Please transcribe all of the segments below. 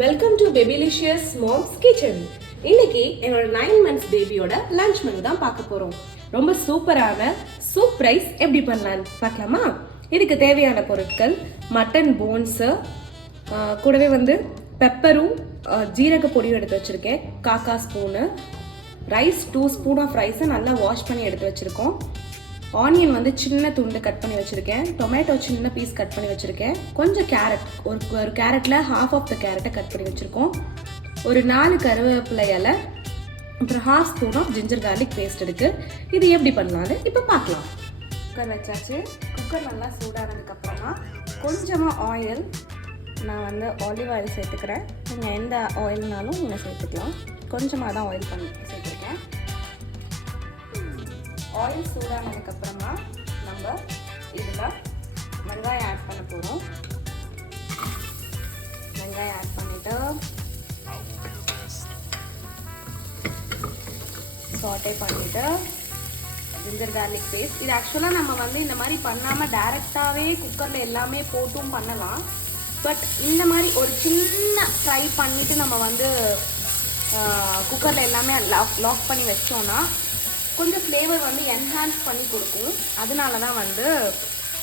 Welcome to Babylicious Mom's Kitchen. இன்னைக்கு என்னோட 9 months பேபியோட லஞ்ச் மெனு தான் பார்க்க போறோம். ரொம்ப சூப்பரான சூப் ரைஸ் எப்படி பண்ணலாம்னு பார்க்கலாமா? இதுக்கு தேவையான பொருட்கள் மட்டன் போன்ஸ், கூடவே பெப்பரும் ஜீரக பொடியும் எடுத்து வச்சிருக்கேன், காக்கா ஸ்பூனு, ரைஸ் 2 ஸ்பூன் ஆஃப் ரைஸை நல்லா வாஷ் பண்ணி எடுத்து வச்சிருக்கோம். ஆனியன் சின்ன துண்டு கட் பண்ணி வச்சுருக்கேன், டொமேட்டோ சின்ன பீஸ் கட் பண்ணி வச்சுருக்கேன், கொஞ்சம் கேரட், ஒரு கேரட்டில் ஹாஃப் ஆஃப் த கேரட்டை கட் பண்ணி வச்சுருக்கோம், ஒரு 4 கருவேப்பிலை இலை, அப்புறம் half spoon of ginger garlic paste இருக்குது. இது எப்படி பண்ணலான்னு இப்போ பார்க்கலாம். குக்கர் வச்சாச்சு. குக்கர் நல்லா சூடானதுக்கப்புறமா கொஞ்சமாக ஆயில், நான் ஆலிவ் ஆயில் சேர்த்துக்கிறேன். நீங்கள் எந்த ஆயில்னாலும் நீங்கள் சேர்த்துக்கலாம். கொஞ்சமாக தான் ஆயில் சேர்த்துருக்கேன். ஆயில் சூடானதுக்கப்புறமா நம்ம இதில் வெங்காயம் ஆட் பண்ண போகிறோம். வெங்காயம் ஆட் பண்ணிவிட்டு சாட்டே பண்ணிவிட்டு ஜிஞ்சர் கார்லிக் பேஸ்ட். இது ஆக்சுவலாக நம்ம இந்த மாதிரி பண்ணாமல் டைரெக்டாகவே குக்கரில் எல்லாமே போட்டும் பண்ணலாம். பட் இந்த மாதிரி ஒரு சின்ன ஃப்ரை பண்ணிவிட்டு நம்ம குக்கரில் எல்லாமே லாக் பண்ணி வச்சோன்னா கொஞ்சம் ஃப்ளேவர் என்ஹான்ஸ் பண்ணி கொடுக்கும். அதனால தான்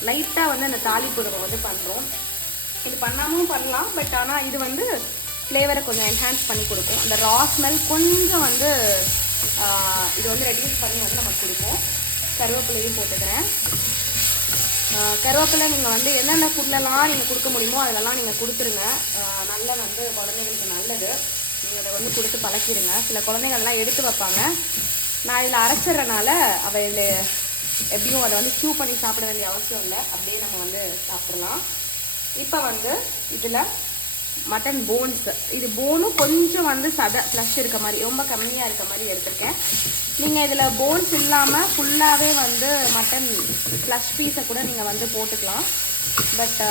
லைட்டாக அந்த தாளிப்பு நம்ம பண்ணுறோம். இது பண்ணாமல் பண்ணலாம், பட் ஆனால் இது ஃப்ளேவரை கொஞ்சம் என்ஹான்ஸ் பண்ணி கொடுக்கும். அந்த ரா ஸ்மெல் கொஞ்சம் இது ரெடியூஸ் பண்ணி நமக்கு கொடுக்கும். கருவேப்பிலையும் போட்டுக்கிறேன். கருவேப்பிலை நீங்கள் என்னென்ன ஃபுட்லலாம் நீங்கள் கொடுக்க முடியுமோ அதிலலாம் நீங்கள் கொடுத்துருங்க. நல்லா குழந்தைங்களுக்கு நல்லது. நீங்கள் இதை கொடுத்து பழக்கிடுங்க. சில குழந்தைங்கள்லாம் எடுத்து வைப்பாங்க. நான் இதில் அரைச்சிட்றனால அவையில் எப்படியும் அதை ஸ்டூ பண்ணி சாப்பிட வேண்டிய அவசியம் இல்லை. அப்படியே நம்ம சாப்பிட்றலாம். இப்போ இதில் மட்டன் போன்ஸ், இது போனும் கொஞ்சம் சதை ஃப்ளஷ் இருக்க மாதிரி, ரொம்ப கம்மியாக இருக்க மாதிரி எடுத்திருக்கேன். நீங்கள் இதில் போன்ஸ் இல்லாமல் ஃபுல்லாகவே மட்டன் ஃப்ளஷ் பீஸை கூட நீங்கள் போட்டுக்கலாம். பட்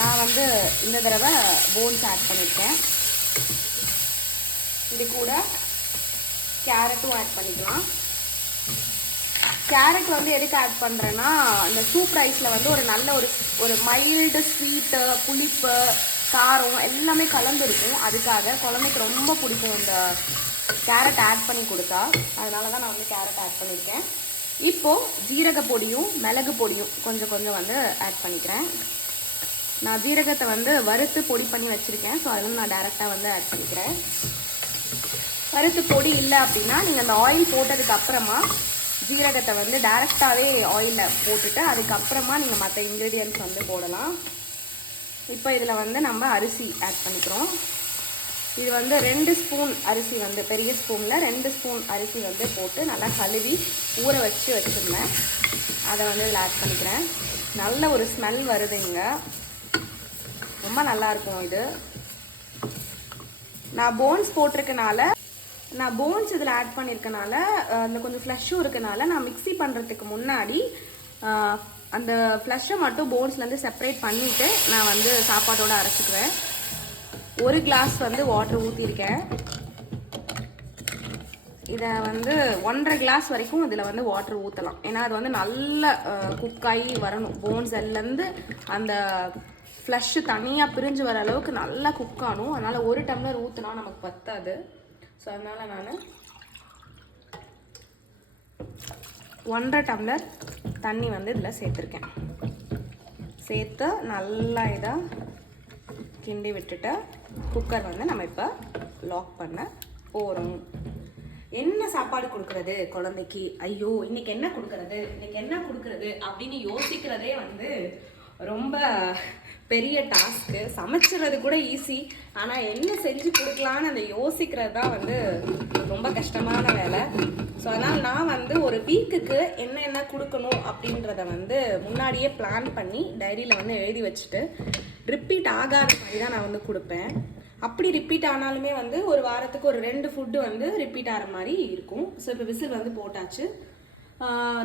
நான் இந்த தடவை போன்ஸ் ஆட் பண்ணியிருக்கேன். இது கூட கேரட்டும் ஆட் பண்ணிக்கலாம். கேரட் எதுக்கு ஆட் பண்ணுறேன்னா, இந்த சூப் ரைஸில் ஒரு நல்ல ஒரு மைல்டு ஸ்வீட்டு, புளிப்பு, காரம் எல்லாமே கலந்துருக்கும். அதுக்காக குழந்தைக்கு ரொம்ப பிடிக்கும் இந்த கேரட் ஆட் பண்ணி கொடுத்தா. அதனால தான் நான் கேரட் ஆட் பண்ணியிருக்கேன். இப்போது ஜீரக பொடியும் மிளகு பொடியும் கொஞ்சம் ஆட் பண்ணிக்கிறேன். நான் ஜீரகத்தை வறுத்து பொடி பண்ணி வச்சுருக்கேன். ஸோ அதில் நான் டைரெக்டாக ஆட் பண்ணிக்கிறேன். வறுத்து பொடி இல்லை அப்படின்னா நீங்கள் அந்த ஆயில் போட்டதுக்கு அப்புறமா ஜீரகத்தை டைரெக்டாகவே ஆயிலில் போட்டுட்டு அதுக்கப்புறமா நீங்கள் மற்ற இன்க்ரீடியன்ட்ஸ் போடலாம். இப்போ இதில் நம்ம அரிசி ஆட் பண்ணிக்கிறோம். இது 2 ஸ்பூன் அரிசி, பெரிய ஸ்பூனில் 2 ஸ்பூன் அரிசி போட்டு நல்லா கழுவி ஊற வச்சுருந்தேன். அதை இதில் ஆட் பண்ணிக்கிறேன். நல்ல ஒரு ஸ்மெல் வருதுங்க, ரொம்ப நல்லாயிருக்கும் இது. நான் போன்ஸ் போட்டிருக்கனால, நான் போன்ஸ் இதில் ஆட் பண்ணியிருக்கனால அந்த கொஞ்சம் ஃப்ளஷ்ஷும் இருக்கனால நான் மிக்ஸி பண்ணுறதுக்கு முன்னாடி அந்த ஃப்ளஷ்ஷை மட்டும் போன்ஸ்லேருந்து செப்பரேட் பண்ணிவிட்டு நான் சாப்பாட்டோடு அரைச்சிக்குவேன். 1 கிளாஸ் வாட்டர் ஊற்றிருக்கேன். இதை 1.5 கிளாஸ் வரைக்கும் இதில் வாட்டர் ஊற்றலாம். ஏன்னா அது நல்ல குக்காகி வரணும். போன்ஸ் எல்லேருந்து அந்த ஃப்ளஷ்ஷு தனியாக பிரிஞ்சு வர அளவுக்கு நல்லா குக் ஆகணும். அதனால் 1 டம்ளர் ஊற்றினா நமக்கு பத்தாது. ஸோ அதனால் நான் 1.5 டம்ளர் தண்ணி இதில் சேர்த்துருக்கேன். சேர்த்து நல்லா இதாக கிண்டி விட்டுட்டு குக்கர் நம்ம இப்போ லாக் பண்ண போகிறோம். என்ன சாப்பாடு கொடுக்குறது குழந்தைக்கு, ஐயோ இன்னைக்கு என்ன கொடுக்குறது அப்படின்னு யோசிக்கிறதே ரொம்ப பெரிய டாஸ்க்கு. சமைச்சிறது கூட ஈஸி, ஆனால் என்ன செஞ்சு கொடுக்கலான்னு அந்த யோசிக்கிறது தான் ரொம்ப கஷ்டமான வேலை. ஸோ அதனால் நான் ஒரு வீக்குக்கு என்ன கொடுக்கணும் அப்படின்றத முன்னாடியே பிளான் பண்ணி டைரியில் எழுதி வச்சுட்டு ரிப்பீட் ஆகாத மாதிரி தான் நான் கொடுப்பேன். அப்படி ரிப்பீட் ஆனாலுமே ஒரு வாரத்துக்கு ஒரு 2 ஃபுட்டு ரிப்பீட் ஆகிற மாதிரி இருக்கும். ஸோ இப்போ விசில் போட்டாச்சு.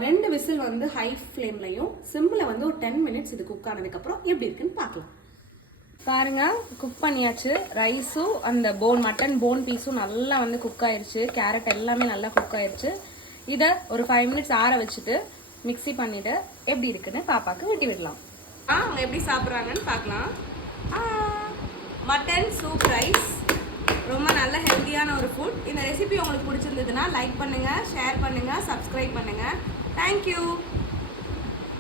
2 விசில் ஹை ஃப்ளேம்லையும் சிம்மில் ஒரு 10 மினிட்ஸ் இது குக் ஆனதுக்கப்புறம் எப்படி இருக்குன்னு பார்க்கலாம். பாருங்க, குக் பண்ணியாச்சு. ரைஸும் அந்த மட்டன் போன் பீஸும் நல்லா குக் ஆயிடுச்சு. கேரட் எல்லாமே நல்லா குக் ஆயிடுச்சு. இதை ஒரு 5 மினிட்ஸ் ஆற வச்சுட்டு மிக்ஸி பண்ணிவிட்டு எப்படி இருக்குன்னு பாப்பாவுக்கு வெட்டி விடலாம். அவங்க எப்படி சாப்பிட்றாங்கன்னு பார்க்கலாம். Mutton soup rice. ரொம்ப நல்ல ஹெல்த்தியான ஒரு ஃபுட். இந்த ரெசிபி உங்களுக்கு பிடிச்சிருந்ததுன்னா லைக் பண்ணுங்கள், ஷேர் பண்ணுங்கள், சப்ஸ்கிரைப் பண்ணுங்கள். தேங்க்யூ.